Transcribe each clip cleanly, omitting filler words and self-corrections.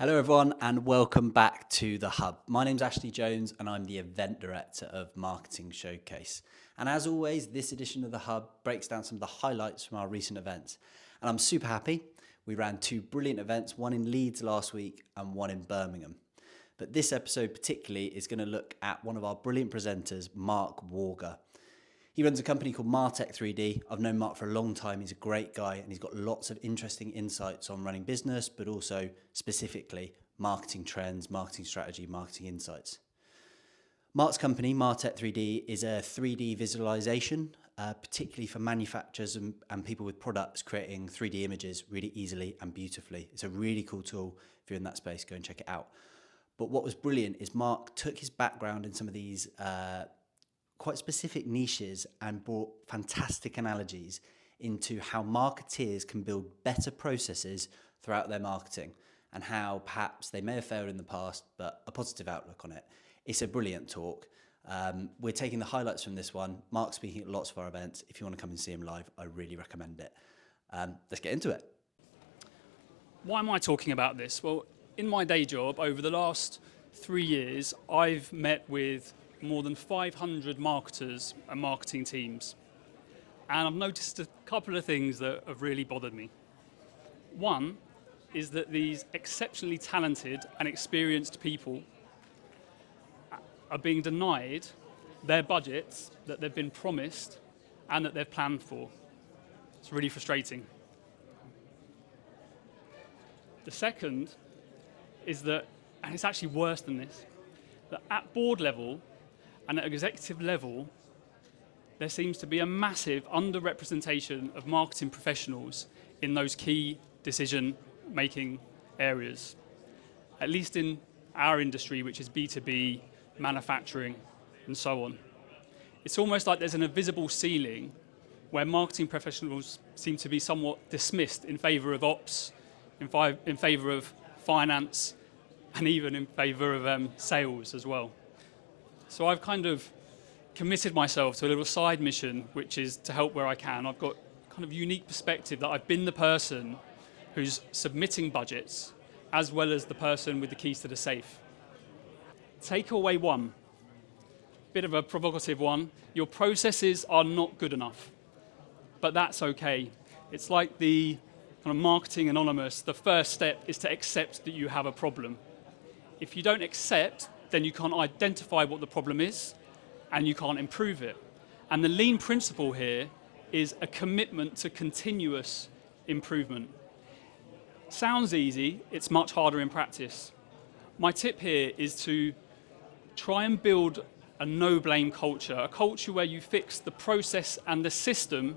Hello everyone and welcome back to The Hub. My name's Ashley Jones and I'm the Event Director of Marketing Showcase. And as always, this edition of The Hub breaks down some of the highlights from our recent events. And I'm super happy. We ran two brilliant events, one in Leeds last week and one in Birmingham. But this episode particularly is going to look at one of our brilliant presenters, Mark Worger. He runs a company called Martech3D. I've known Mark for a long time. He's a great guy and he's got lots of interesting insights on running business, but also specifically marketing trends, marketing strategy, marketing insights. Mark's company, Martech3D, is a 3D visualization, particularly for manufacturers and people with products creating 3D images really easily and beautifully. It's a really cool tool. If you're in that space, go and check it out. But what was brilliant is Mark took his background in some of these quite specific niches and brought fantastic analogies into how marketeers can build better processes throughout their marketing and how perhaps they may have failed in the past, but a positive outlook on it. It's a brilliant talk. We're taking the highlights from this one. Mark's speaking at lots of our events. If you want to come and see him live, I really recommend it. Let's get into it. Why am I talking about this? Well, in my day job, over the last 3 years, I've met with more than 500 marketers and marketing teams. And I've noticed a couple of things that have really bothered me. One is that these exceptionally talented and experienced people are being denied their budgets that they've been promised and that they've planned for. It's really frustrating. The second is that, and it's actually worse than this, that at board level and at executive level, there seems to be a massive underrepresentation of marketing professionals in those key decision-making areas, at least in our industry, which is B2B, manufacturing, and so on. It's almost like there's an invisible ceiling where marketing professionals seem to be somewhat dismissed in favor of ops, in favor of finance, and even in favor of sales as well. So I've kind of committed myself to a little side mission, which is to help where I can. I've got kind of unique perspective that I've been the person who's submitting budgets as well as the person with the keys to the safe. Takeaway one, bit of a provocative one. Your processes are not good enough, but that's okay. It's like the kind of marketing anonymous. The first step is to accept that you have a problem. If you don't accept, then you can't identify what the problem is and you can't improve it. And the lean principle here is a commitment to continuous improvement. Sounds easy, it's much harder in practice. My tip here is to try and build a no-blame culture, a culture where you fix the process and the system,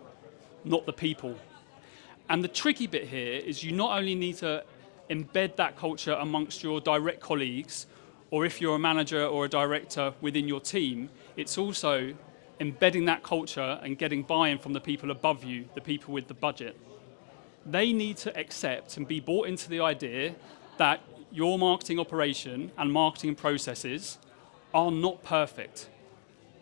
not the people. And the tricky bit here is you not only need to embed that culture amongst your direct colleagues, or if you're a manager or a director within your team, it's also embedding that culture and getting buy-in from the people above you, the people with the budget. They need to accept and be bought into the idea that your marketing operation and marketing processes are not perfect.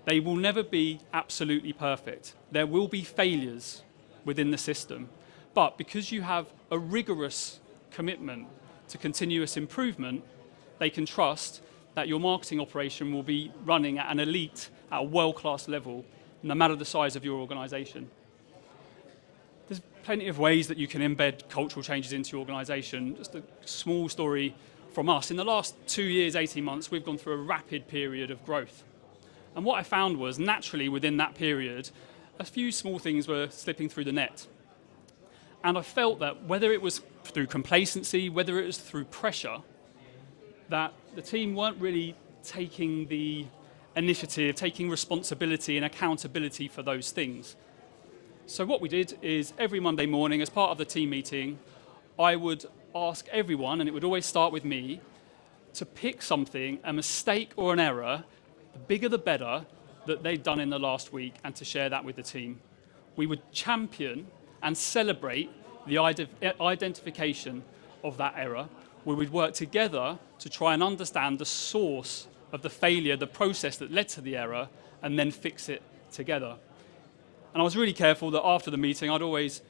They will never be absolutely perfect. There will be failures within the system. But because you have a rigorous commitment to continuous improvement, they can trust that your marketing operation will be running at an elite, at a world-class level, no matter the size of your organization. There's plenty of ways that you can embed cultural changes into your organization. Just a small story from us. In the last 2 years, 18 months, we've gone through a rapid period of growth. And what I found was, naturally within that period, a few small things were slipping through the net. And I felt that whether it was through complacency, whether it was through pressure, that the team weren't really taking the initiative, taking responsibility and accountability for those things. So what we did is every Monday morning, as part of the team meeting, I would ask everyone, and it would always start with me, to pick something, a mistake or an error, the bigger the better, that they'd done in the last week, and to share that with the team. We would champion and celebrate the identification of that error. We would work together to try and understand the source of the failure, the process that led to the error, and then fix it together. And I was really careful that after the meeting, I'd always,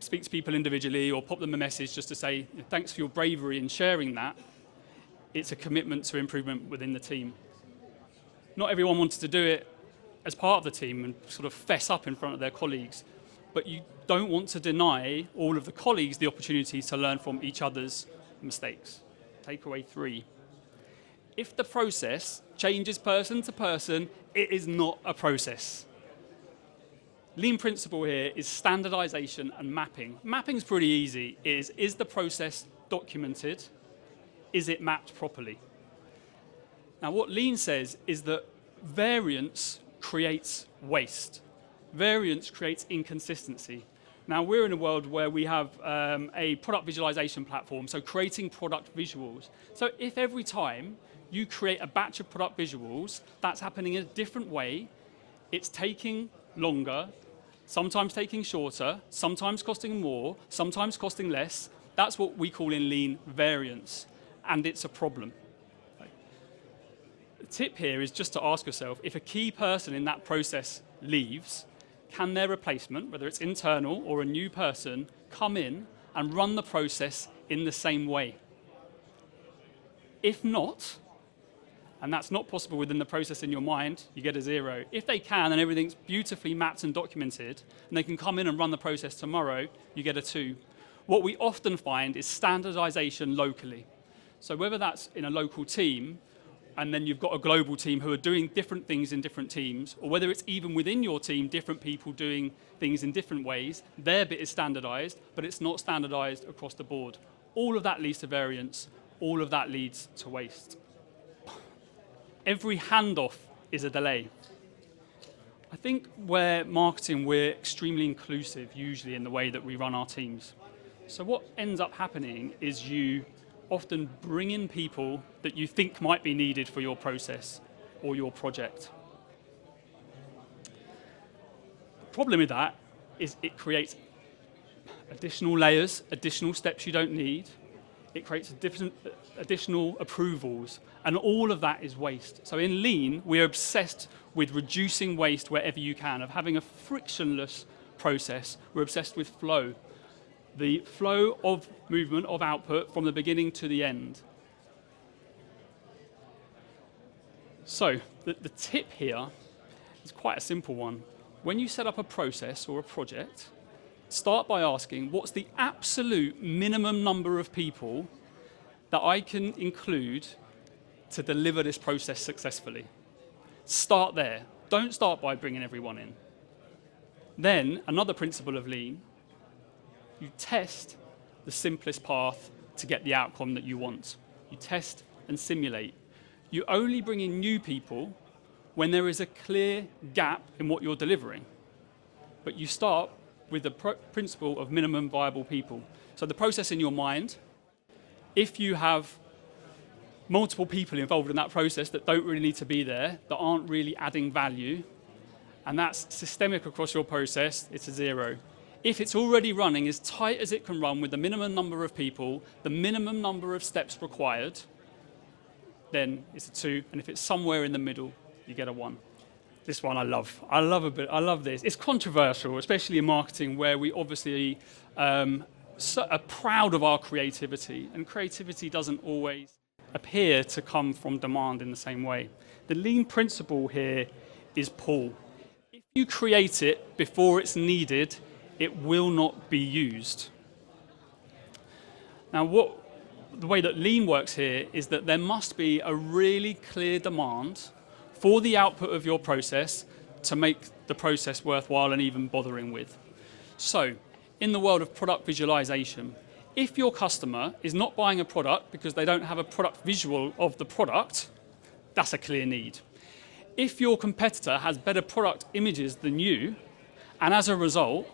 speak to people individually or pop them a message just to say, thanks for your bravery in sharing that. It's a commitment to improvement within the team. Not everyone wanted to do it as part of the team and sort of fess up in front of their colleagues, but you don't want to deny all of the colleagues the opportunity to learn from each other's mistakes. Takeaway 3. If the process changes person to person, it is not a process. Lean principle here is standardization and mapping. Mapping's pretty easy. Is the process documented? Is it mapped properly? Now, what Lean says is that variance creates waste. Variance creates inconsistency. Now, we're in a world where we have a product visualization platform, so creating product visuals. So if every time you create a batch of product visuals, that's happening in a different way, it's taking longer, sometimes taking shorter, sometimes costing more, sometimes costing less. That's what we call in Lean variance, and it's a problem. The tip here is just to ask yourself, if a key person in that process leaves, can their replacement, whether it's internal or a new person, come in and run the process in the same way? If not, and that's not possible within the process in your mind, you get a 0. If they can and everything's beautifully mapped and documented, and they can come in and run the process tomorrow, you get a 2. What we often find is standardization locally. So whether that's in a local team, and then you've got a global team who are doing different things in different teams, or whether it's even within your team, different people doing things in different ways, their bit is standardized, but it's not standardized across the board. All of that leads to variance. All of that leads to waste. Every handoff is a delay. I think where marketing, we're extremely inclusive usually in the way that we run our teams. So what ends up happening is you often bring in people that you think might be needed for your process or your project. The problem with that is it creates additional layers, additional steps you don't need. It creates additional approvals, and all of that is waste. So in Lean, we're obsessed with reducing waste wherever you can, of having a frictionless process. We're obsessed with flow. The flow of movement, of output, from the beginning to the end. So the tip here is quite a simple one. When you set up a process or a project, start by asking, what's the absolute minimum number of people that I can include to deliver this process successfully? Start there. Don't start by bringing everyone in. Then, another principle of Lean, you test the simplest path to get the outcome that you want. You test and simulate. You only bring in new people when there is a clear gap in what you're delivering. But you start with the principle of minimum viable people. So the process in your mind, if you have multiple people involved in that process that don't really need to be there, that aren't really adding value, and that's systemic across your process, it's a 0. If it's already running as tight as it can run with the minimum number of people, the minimum number of steps required, then it's a 2. And if it's somewhere in the middle, you get a 1. This one I love. I love this. It's controversial, especially in marketing, where we obviously are proud of our creativity, and creativity doesn't always appear to come from demand in the same way. The Lean principle here is pull. If you create it before it's needed, it will not be used. Now, the way that Lean works here is that there must be a really clear demand for the output of your process to make the process worthwhile and even bothering with. So, in the world of product visualization, if your customer is not buying a product because they don't have a product visual of the product, that's a clear need. If your competitor has better product images than you, and as a result,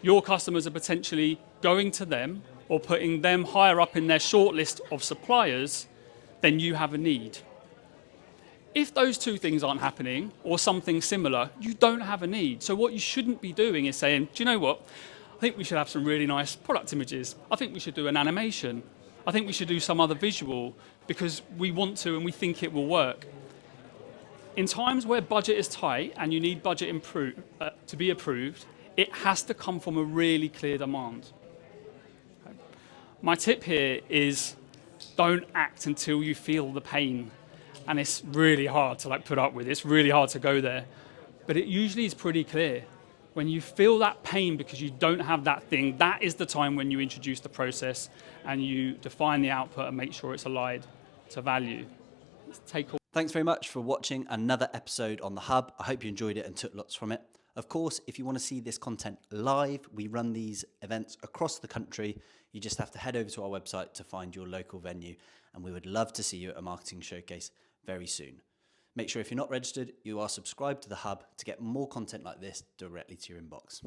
your customers are potentially going to them or putting them higher up in their shortlist of suppliers, then you have a need. If those two things aren't happening, or something similar, you don't have a need. So what you shouldn't be doing is saying, do you know what? I think we should have some really nice product images. I think we should do an animation. I think we should do some other visual because we want to and we think it will work. In times where budget is tight and you need budget to be approved, it has to come from a really clear demand. Okay. My tip here is don't act until you feel the pain. And it's really hard to put up with. It's really hard to go there. But it usually is pretty clear. When you feel that pain because you don't have that thing, that is the time when you introduce the process and you define the output and make sure it's aligned to value. Thanks very much for watching another episode on The Hub. I hope you enjoyed it and took lots from it. Of course, if you want to see this content live, we run these events across the country. You just have to head over to our website to find your local venue, and we would love to see you at a Marketing Showcase very soon. Make sure if you're not registered, you are subscribed to The Hub to get more content like this directly to your inbox.